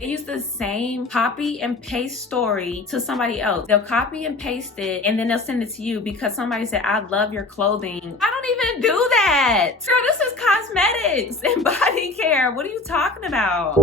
They use the same copy and paste story to somebody else. They'll copy and paste it and then they'll send it to you because somebody said, I love your clothing. I don't even do that. Girl, this is cosmetics and body care. What are you talking about?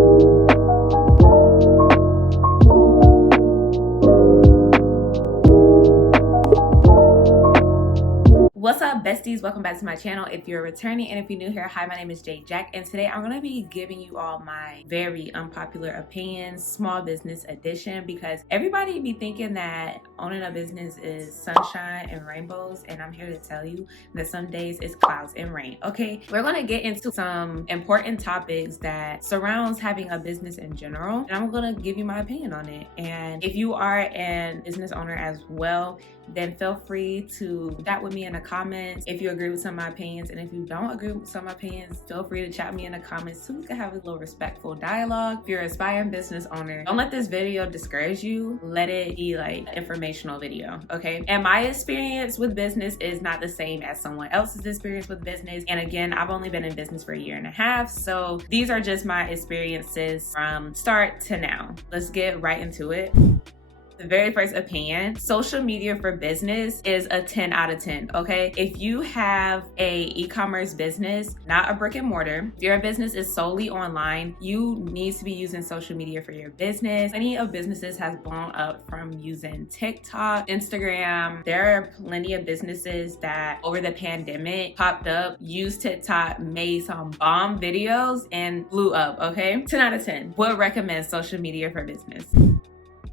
What's up, besties? Welcome back to my channel. If you're returning and if you're new here, hi, my name is JayyJackk, and today I'm going to be giving you all my very unpopular opinions, small business edition, because everybody be thinking that owning a business is sunshine and rainbows, and I'm here to tell you that some days it's clouds and rain. Okay, we're going to get into some important topics that surrounds having a business in general, and I'm going to give you my opinion on it. And if you are an business owner as well, then feel free to chat with me in the comments if you agree with some of my opinions, and if you don't agree with some of my opinions, feel free to chat me in the comments so we can have a little respectful dialogue. If you're an aspiring business owner, don't let this video discourage you. Let it be like an informational video, okay? And my experience with business is not the same as someone else's experience with business. And again, I've only been in business for a year and a half, so these are just my experiences from start to now. Let's get right into it. The very first opinion, social media for business is a 10 out of 10, okay? If you have a e-commerce business, not a brick and mortar, if your business is solely online, you need to be using social media for your business. Plenty of businesses has blown up from using TikTok, Instagram. There are plenty of businesses that over the pandemic popped up, used TikTok, made some bomb videos and blew up, okay? 10 out of 10 would recommend social media for business.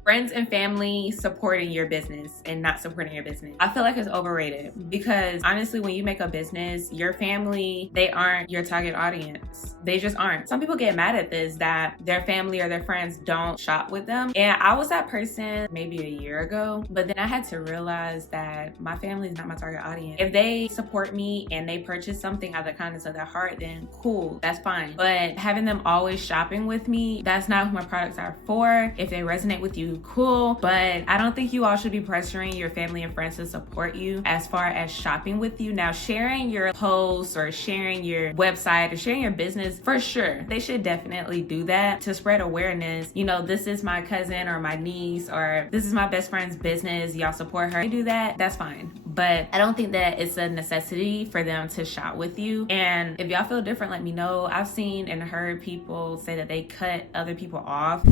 Friends and family supporting your business and not supporting your business, I feel like it's overrated, because honestly, when you make a business, your family, they aren't your target audience. They just aren't. Some people get mad at this, that their family or their friends don't shop with them. And I was that person maybe a year ago, but then I had to realize that my family is not my target audience. If they support me and they purchase something out of the kindness of their heart, then cool, that's fine. But having them always shopping with me, that's not who my products are for. If they resonate with you, cool, but I don't think you all should be pressuring your family and friends to support you as far as shopping with you. Now, sharing your posts or sharing your website or sharing your business, for sure, they should definitely do that to spread awareness. You know, this is my cousin or my niece, or this is my best friend's business, y'all support her. They do that, that's fine. But I don't think that it's a necessity for them to shop with you. And if y'all feel different, let me know. I've seen and heard people say that they cut other people off.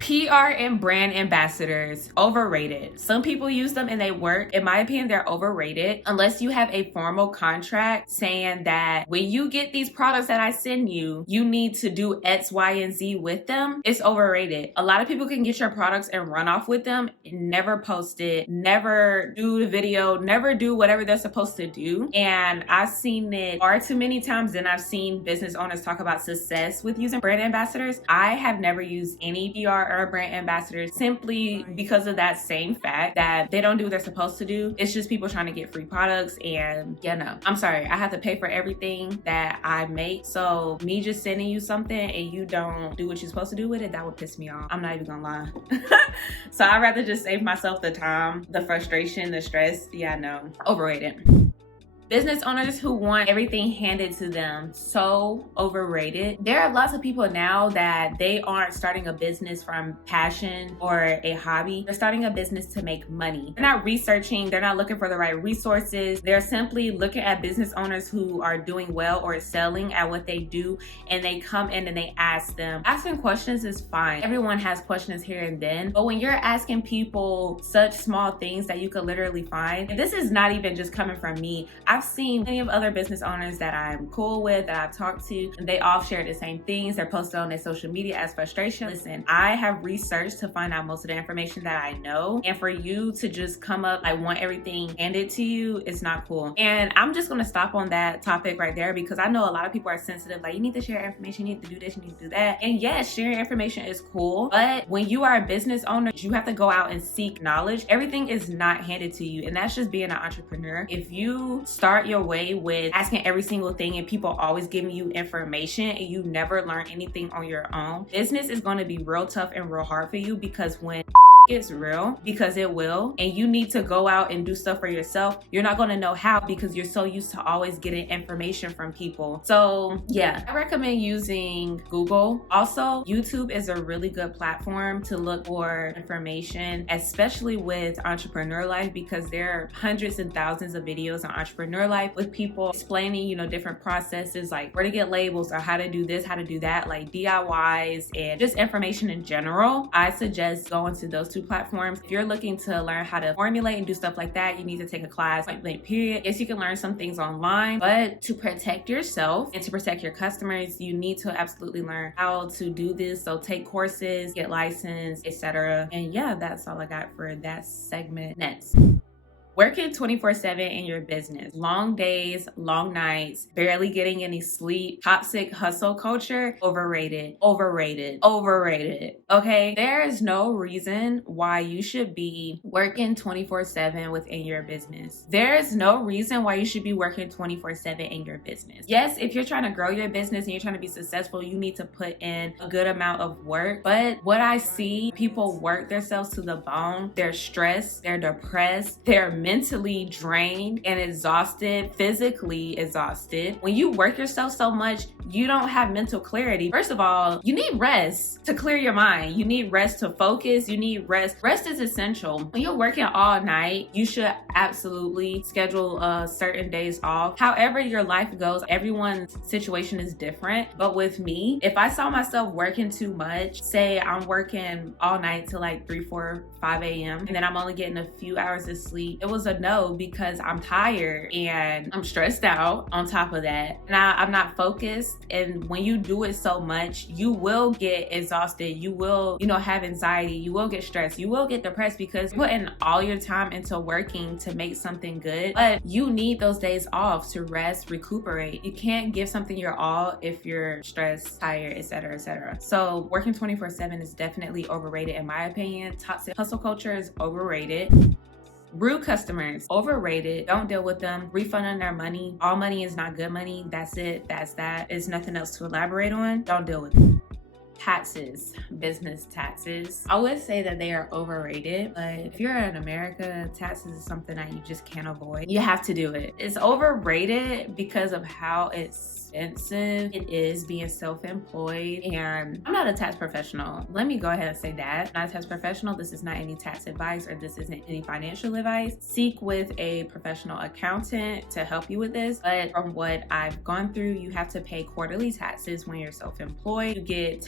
PR and brand ambassadors, overrated. Some people use them and they work. In my opinion, they're overrated unless you have a formal contract saying that when you get these products that I send you, you need to do X, Y, and Z with them. It's overrated. A lot of people can get your products and run off with them and never post it, never do the video, never do whatever they're supposed to do. And I've seen it far too many times. Then I've seen business owners talk about success with using brand ambassadors. I have never used any PR or brand ambassadors simply because of that same fact that they don't do what they're supposed to do. It's just people trying to get free products, and yeah, no, I'm sorry, I have to pay for everything that I make. So me just sending you something and you don't do what you're supposed to do with it, that would piss me off. I'm not even gonna lie. So I'd rather just save myself the time, the frustration, the stress. Yeah, no, overrated. Business owners who want everything handed to them, so overrated. There are lots of people now that they aren't starting a business from passion or a hobby. They're starting a business to make money. They're not researching, they're not looking for the right resources. They're simply looking at business owners who are doing well or excelling at what they do, and they come in and they ask them. Asking questions is fine. Everyone has questions here and then, but when you're asking people such small things that you could literally find, and this is not even just coming from me, I've seen plenty of other business owners that I'm cool with, that I've talked to, and they all share the same things. They're posted on their social media as frustration. Listen, I have researched to find out most of the information that I know, and for you to just come up, I want everything handed to you, it's not cool. And I'm just gonna stop on that topic right there, because I know a lot of people are sensitive, like, you need to share information, you need to do this, you need to do that. And yes, sharing information is cool, but when you are a business owner, you have to go out and seek knowledge. Everything is not handed to you, and that's just being an entrepreneur. If you start your way with asking every single thing and people always giving you information and you never learn anything on your own, business is going to be real tough and real hard for you, because when gets real, because it will, and you need to go out and do stuff for yourself, you're not going to know how because you're so used to always getting information from people. So yeah, I recommend using Google. Also, YouTube is a really good platform to look for information, especially with entrepreneur life, because there are hundreds and thousands of videos on entrepreneur life with people explaining, you know, different processes, like where to get labels or how to do this, how to do that, like DIYs and just information in general. I suggest going to those two platforms. If you're looking to learn how to formulate and do stuff like that, you need to take a class, point blank period. Yes, you can learn some things online, but to protect yourself and to protect your customers, you need to absolutely learn how to do this. So take courses, get licensed, etc. And yeah, that's all I got for that segment. Next. Working 24/7 in your business. Long days, long nights, barely getting any sleep, toxic hustle culture, overrated, overrated, overrated. Okay? There is no reason why you should be working 24/7 within your business. There is no reason why you should be working 24/7 in your business. Yes, if you're trying to grow your business and you're trying to be successful, you need to put in a good amount of work. But what I see, people work themselves to the bone. They're stressed, they're depressed, they're mentally drained and exhausted, physically exhausted. When you work yourself so much, you don't have mental clarity. First of all, you need rest to clear your mind. You need rest to focus. You need rest. Rest is essential. When you're working all night, you should absolutely schedule certain days off. However your life goes, everyone's situation is different. But with me, if I saw myself working too much, say I'm working all night till like 3, 4, 5 a.m. and then I'm only getting a few hours of sleep, it was a no, because I'm tired and I'm stressed out on top of that. And I'm not focused. And when you do it so much, you will get exhausted. You will, have anxiety. You will get stressed. You will get depressed because you're putting all your time into working to make something good. But you need those days off to rest, recuperate. You can't give something your all if you're stressed, tired, etc., etc. So working 24/7 is definitely overrated in my opinion. Toxic hustle culture is overrated. Rude customers, overrated. Don't deal with them. Refund on their money. All money is not good money. That's it. That's that. There's nothing else to elaborate on. Don't deal with them. Taxes, business taxes. I would say that they are overrated, but if you're in America, taxes is something that you just can't avoid. You have to do it. It's overrated because of how expensive it is being self-employed, and I'm not a tax professional. Let me go ahead and say that. I'm not a tax professional. This is not any tax advice or this isn't any financial advice. Seek with a professional accountant to help you with this. But from what I've gone through, you have to pay quarterly taxes when you're self-employed. You get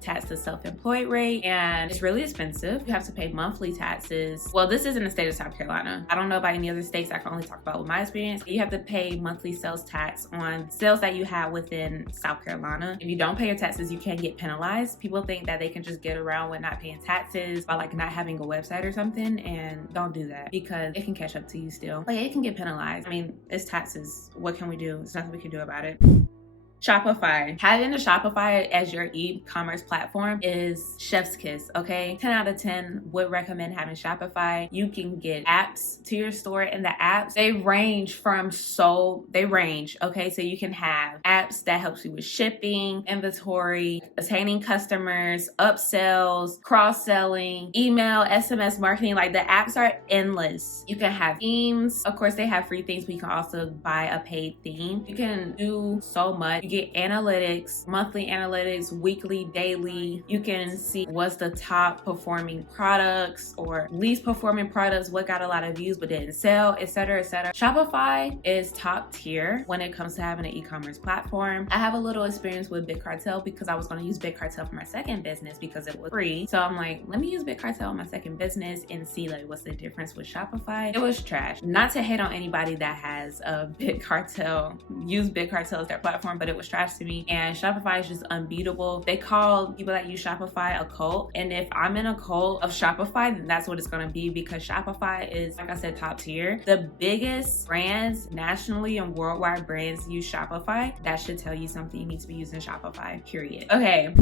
taxed the self-employed rate, and it's really expensive. You have to pay monthly taxes. Well, this is in the state of South Carolina. I don't know about any other states. I can only talk about with my experience. You have to pay monthly sales tax on sales that you have within South Carolina. If you don't pay your taxes, you can get penalized. People think that they can just get around with not paying taxes by like not having a website or something, and don't do that because it can catch up to you still. Like, it can get penalized. I mean, it's taxes. What can we do? There's nothing we can do about it. Shopify. Having a Shopify as your e-commerce platform is chef's kiss, okay? 10 out of 10 would recommend having Shopify. You can get apps to your store, and the apps, they range, okay? So you can have apps that helps you with shipping, inventory, attaining customers, upsells, cross-selling, email, SMS marketing. Like, the apps are endless. You can have themes. Of course, they have free things, but you can also buy a paid theme. You can do so much. You get analytics, monthly analytics, weekly, daily. You can see what's the top performing products or least performing products, what got a lot of views but didn't sell, etc., etc. Shopify is top tier when it comes to having an e-commerce platform. I have a little experience with Big Cartel because I was going to use Big Cartel for my second business because it was free. So I'm like, let me use Big Cartel on my second business and see like what's the difference with Shopify. It was trash. Not to hate on anybody that has a Big Cartel, use Big Cartel as their platform, but it was trash to me. And Shopify is just unbeatable. They call people that use Shopify a cult, and if I'm in a cult of Shopify, then that's what it's going to be, because Shopify is, like I said, top tier. The biggest brands nationally and worldwide brands use Shopify. That should tell you something. You need to be using Shopify, period. Okay.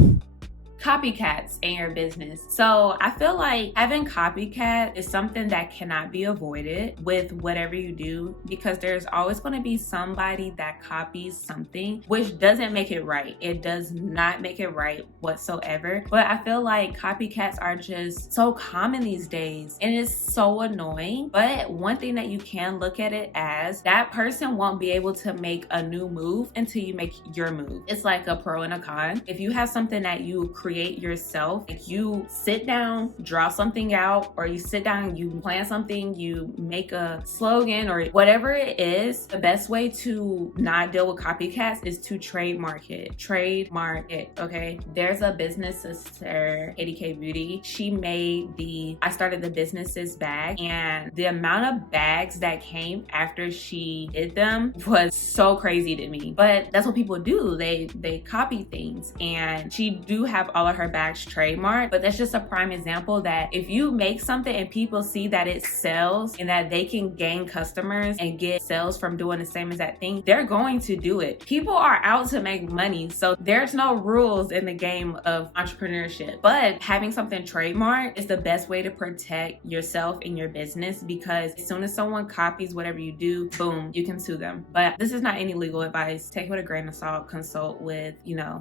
copycats in your business. So I feel like having copycat is something that cannot be avoided with whatever you do, because there's always going to be somebody that copies something, which doesn't make it right. It does not make it right whatsoever. But I feel like copycats are just so common these days, and it's so annoying. But one thing that you can look at it as, that person won't be able to make a new move until you make your move. It's like a pro and a con. If you have something that you create yourself, like you sit down, draw something out, or you sit down, you plan something, you make a slogan or whatever it is, the best way to not deal with copycats is to trademark it. Trademark it, okay? There's a business sister, KDK Beauty. She made the I Started the Businesses bag, and the amount of bags that came after she did them was so crazy to me. But that's what people do. They copy things, and she do have all of her bags trademarked. But that's just a prime example that if you make something and people see that it sells and that they can gain customers and get sales from doing the same exact thing, they're going to do it. People are out to make money, so there's no rules in the game of entrepreneurship. But having something trademarked is the best way to protect yourself and your business, because as soon as someone copies whatever you do, boom, you can sue them. But this is not any legal advice. Take it with a grain of salt. Consult with,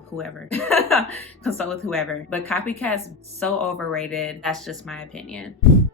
whoever. Consult with whoever. But copycats, so overrated. That's just my opinion.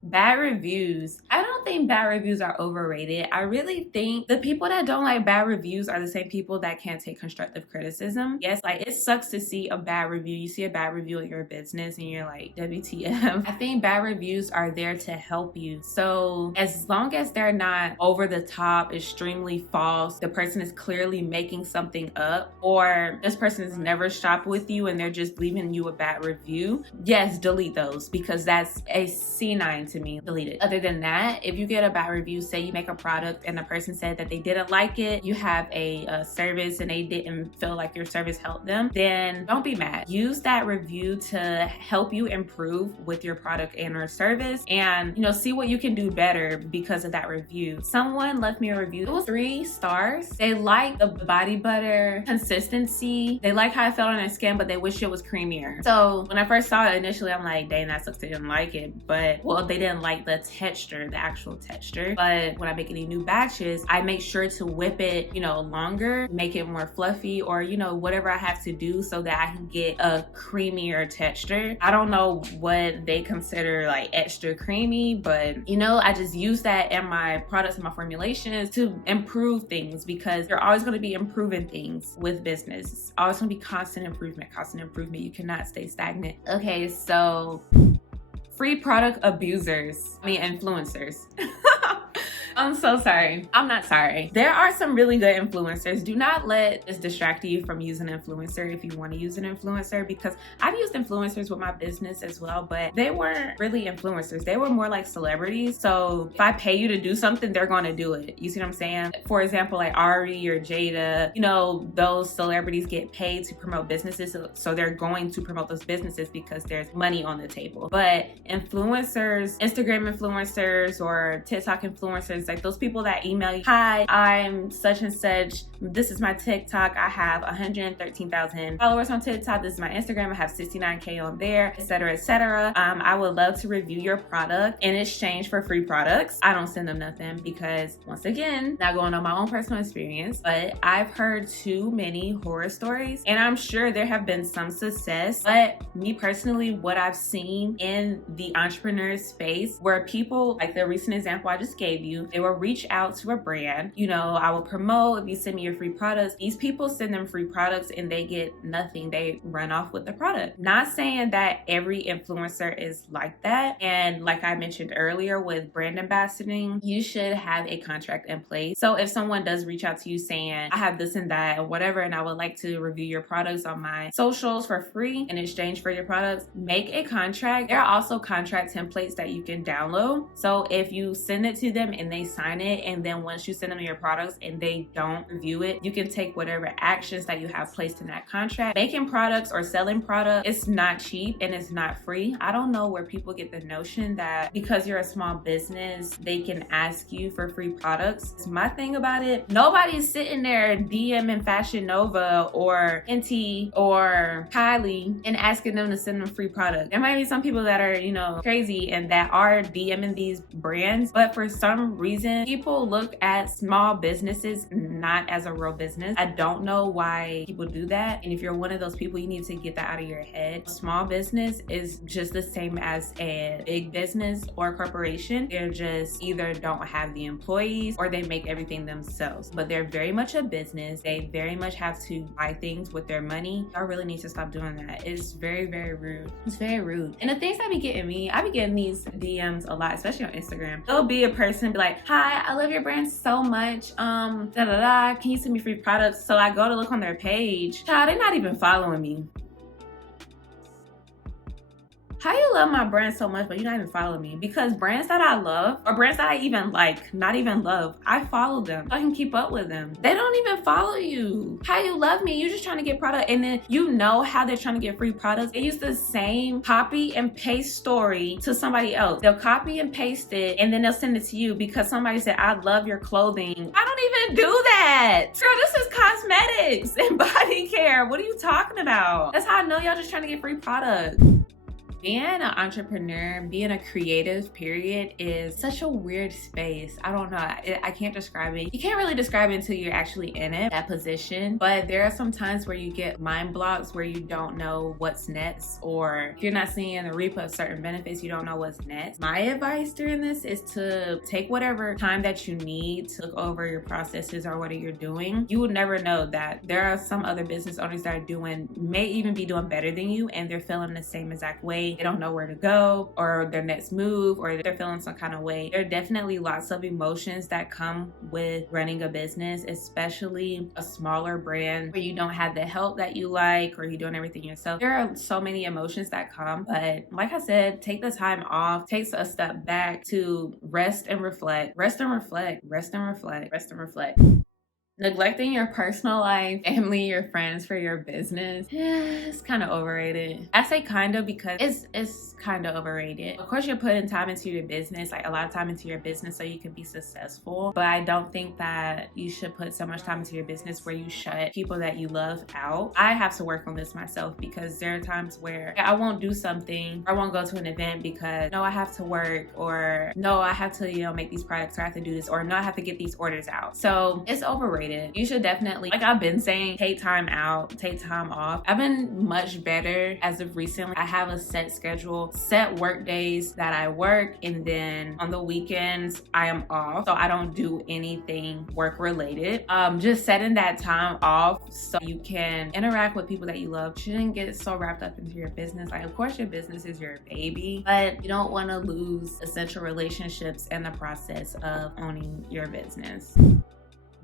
Bad reviews. I don't think bad reviews are overrated. I really think the people that don't like bad reviews are the same people that can't take constructive criticism. Yes, like it sucks to see a bad review. You see a bad review of your business and you're like, WTF. I think bad reviews are there to help you. So as long as they're not over the top, extremely false, the person is clearly making something up, or this person has never shopped with you and they're just leaving you a bad review, yes, delete those, because that's a C9 to me. Delete it. Other than that, if you get a bad review, say you make a product and the person said that they didn't like it, you have a service and they didn't feel like your service helped them, then don't be mad. Use that review to help you improve with your product and or service, and see what you can do better because of that review. Someone left me a review. It was 3 stars. They liked the body butter consistency. They like how it felt on their skin, but they wish it was creamier. So when I first saw it initially, I'm like, dang, that sucks, they didn't like it. But they didn't like the texture, the actual texture. But when I make any new batches, I make sure to whip it, longer, make it more fluffy, or, whatever I have to do so that I can get a creamier texture. I don't know what they consider like extra creamy, but I just use that in my products and my formulations to improve things, because you're always going to be improving things with business. It's always going to be constant improvement. You cannot stay stagnant. Okay, so free product abusers. Influencers. I'm so sorry. I'm not sorry. There are some really good influencers. Do not let this distract you from using an influencer if you want to use an influencer, because I've used influencers with my business as well, but they weren't really influencers. They were more like celebrities. So if I pay you to do something, they're going to do it. You see what I'm saying? For example, like Ari or Jada, those celebrities get paid to promote businesses. So they're going to promote those businesses because there's money on the table. But influencers, Instagram influencers or TikTok influencers, like those people that email you, hi, I'm such and such, this is my TikTok, I have 113,000 followers on TikTok, this is my Instagram, I have 69K on there, etc., etc. I would love to review your product in exchange for free products. I don't send them nothing, because once again, not going on my own personal experience, but I've heard too many horror stories, and I'm sure there have been some success, but me personally, what I've seen in the entrepreneur space, where people, like the recent example I just gave you, they will reach out to a brand, I will promote, if you send me your free products, these people send them free products and they get nothing. They run off with the product. Not saying that every influencer is like that. And like I mentioned earlier with brand ambassadoring, you should have a contract in place. So if someone does reach out to you saying, I have this and that or whatever, and I would like to review your products on my socials for free in exchange for your products, make a contract. There are also contract templates that you can download. So if you send it to them and they sign it, and then once you send them your products and they don't review it, you can take whatever actions that you have placed in that contract. Making products or selling products, it's not cheap and it's not free. I don't know where people get the notion that because you're a small business, they can ask you for free products. It's my thing about it. Nobody's sitting there DMing Fashion Nova or Fenty or Kylie and asking them to send them free product. There might be some people that are, you know, crazy and that are DMing these brands, but for some reason, people look at small businesses not as a real business. I don't know why people do that. And if you're one of those people, you need to get that out of your head. Small business is just the same as a big business or a corporation. They're just either don't have the employees or they make everything themselves. But they're very much a business. They very much have to buy things with their money. I really need to stop doing that. It's very, very rude. It's very rude. And the things that be getting me, I be getting these DMs a lot, especially on Instagram. There'll be a person be like, hi, I love your brand so much. Can you send me free products? So I go to look on their page. Child, they're not even following me. How you love my brand so much, but you're not even following me? Because brands that I love, or brands that I even like, not even love, I follow them so I can keep up with them. They don't even follow you. How you love me? You're just trying to get product, and then you know how they're trying to get free products. They use the same copy and paste story to somebody else. They'll copy and paste it, and then they'll send it to you because somebody said, I love your clothing. I don't even do that. Girl, this is cosmetics and body care. What are you talking about? That's how I know y'all just trying to get free products. Being an entrepreneur, being a creative, period, is such a weird space. I don't know. I can't describe it. You can't really describe it until you're actually in it, that position. But there are some times where you get mind blocks where you don't know what's next, or if you're not seeing the reap of certain benefits, you don't know what's next. My advice during this is to take whatever time that you need to look over your processes or what you're doing. You would never know that there are some other business owners that may even be doing better than you, and they're feeling the same exact way. They don't know where to go or their next move, or they're feeling some kind of way. There are definitely lots of emotions that come with running a business, especially a smaller brand where you don't have the help that you like or you're doing everything yourself. There are so many emotions that come, but like I said, take the time off, take a step back to rest and reflect, rest and reflect, rest and reflect, rest and reflect. Neglecting your personal life, family, your friends for your business, it's kind of overrated. I say kind of because it's kind of overrated. Of course, you're putting time into your business, like a lot of time into your business so you can be successful. But I don't think that you should put so much time into your business where you shut people that you love out. I have to work on this myself because there are times where I won't do something, or I won't go to an event because no, I have to work, or no, I have to, make these products, or I have to do this, or no, I have to get these orders out. So it's overrated. You should definitely, like I've been saying, take time out, take time off. I've been much better as of recently. I have a set schedule, set work days that I work, and then on the weekends I am off, so I don't do anything work related. Just setting that time off so you can interact with people that you love. You shouldn't get so wrapped up into your business. Like, of course your business is your baby, but you don't want to lose essential relationships in the process of owning your business.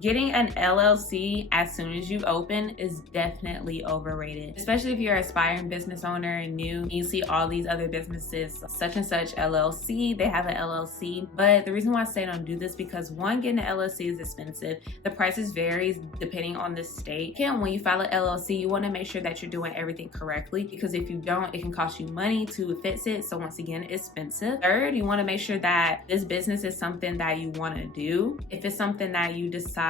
Getting an LLC as soon as you open is definitely overrated, especially if you're an aspiring business owner and new. And you see all these other businesses, such and such LLC, they have an LLC. But the reason why I say don't do this because one, getting an LLC is expensive. The prices varies depending on the state. Again, when you file an LLC, you want to make sure that you're doing everything correctly, because if you don't, it can cost you money to fix it. So once again, it's expensive. Third, you want to make sure that this business is something that you want to do. If it's something that you decide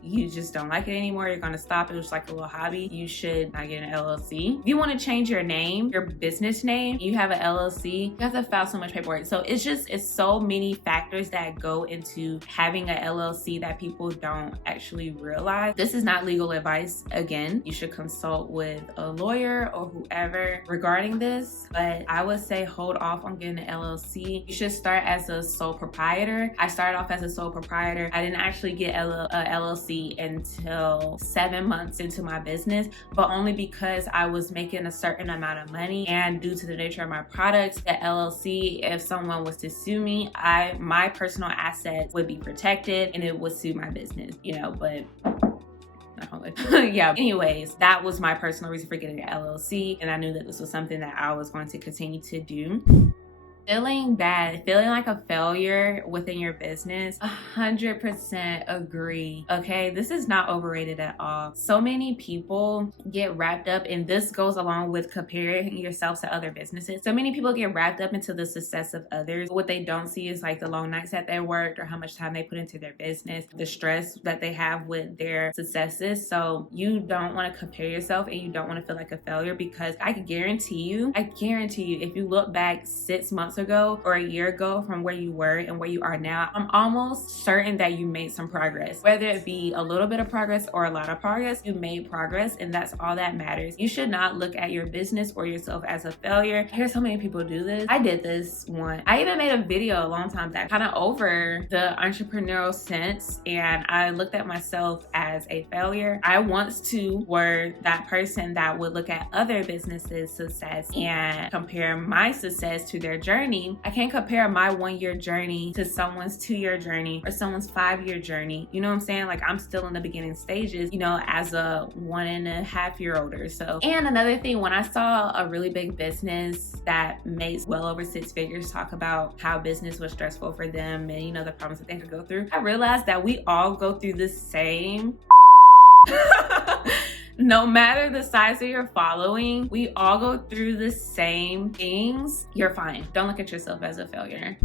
you just don't like it anymore, you're going to stop, it was like a little hobby, you should not get an LLC. If you want to change your name, your business name, you have an LLC, you have to file so much paperwork. So it's so many factors that go into having an LLC that people don't actually realize. This is not legal advice. Again, you should consult with a lawyer or whoever regarding this, but I would say hold off on getting an LLC. You should start as a sole proprietor. I started off as a sole proprietor. I didn't actually get LLC until 7 months into my business, but only because I was making a certain amount of money, and due to the nature of my products, the LLC, if someone was to sue me, my personal assets would be protected and it would sue my business, but yeah, anyways, that was my personal reason for getting an LLC, and I knew that this was something that I was going to continue to do. Feeling bad, feeling like a failure within your business, 100% agree. Okay, this is not overrated at all. So many people get wrapped up, and this goes along with comparing yourself to other businesses. So many people get wrapped up into the success of others. What they don't see is like the long nights that they worked, or how much time they put into their business, the stress that they have with their successes. So you don't want to compare yourself, and you don't want to feel like a failure, because I guarantee you, if you look back 6 months ago or a year ago from where you were and where you are now, I'm almost certain that you made some progress. Whether it be a little bit of progress or a lot of progress, you made progress, and that's all that matters. You should not look at your business or yourself as a failure. I hear so many people do this. I did this one. I even made a video a long time back, kind of over the entrepreneurial sense, and I looked at myself as a failure. I once too were that person that would look at other businesses' success and compare my success to their journey. I can't compare my 1-year journey to someone's 2-year journey or someone's 5-year journey. You know what I'm saying? Like, I'm still in the beginning stages, as a 1.5-year-old or so. And another thing, when I saw a really big business that makes well over 6 figures talk about how business was stressful for them and, the problems that they could go through, I realized that we all go through the same no matter the size of your following, we all go through the same things. You're fine. Don't look at yourself as a failure.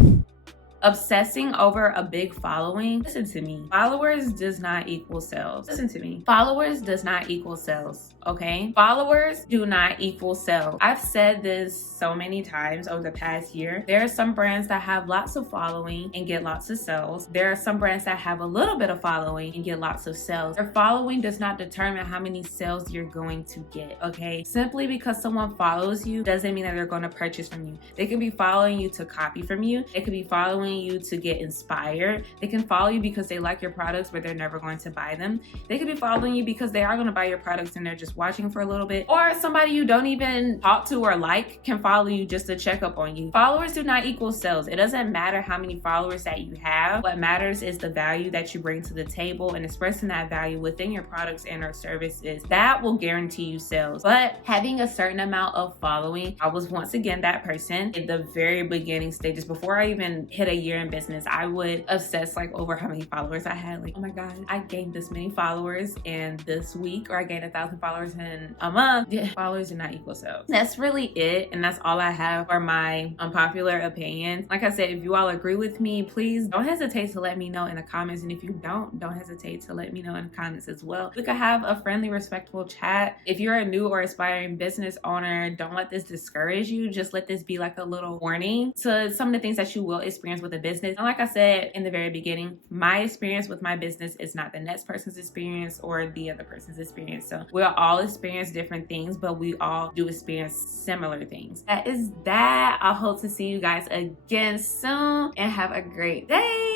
Obsessing over a big following, listen to me. Followers does not equal sales. Listen to me. Followers does not equal sales. Okay? Followers do not equal sales. I've said this so many times over the past year. There are some brands that have lots of following and get lots of sales. There are some brands that have a little bit of following and get lots of sales. Their following does not determine how many sales you're going to get, okay? Simply because someone follows you doesn't mean that they're going to purchase from you. They can be following you to copy from you. They could be following you to get inspired. They can follow you because they like your products, but they're never going to buy them. They could be following you because they are going to buy your products and they're just watching for a little bit. Or somebody you don't even talk to or like can follow you just to check up on you. Followers do not equal sales. It doesn't matter how many followers that you have. What matters is the value that you bring to the table and expressing that value within your products and or services. That will guarantee you sales. But having a certain amount of following, I was once again that person in the very beginning stages. Before I even hit a year in business, I would obsess like over how many followers I had. Like, oh my God, I gained this many followers in this week, or I gained 1,000 followers in a month. Yeah, followers do not equal sales. That's really it, and that's all I have for my unpopular opinions. Like I said, if you all agree with me, please don't hesitate to let me know in the comments, and if you don't hesitate to let me know in the comments as well. We could have a friendly, respectful chat. If you're a new or aspiring business owner, don't let this discourage you. Just let this be like a little warning to some of the things that you will experience with a business. And like I said in the very beginning, my experience with my business is not the next person's experience or the other person's experience. So we'll all experience different things, but we all do experience similar things. That is that. I hope to see you guys again soon, and have a great day.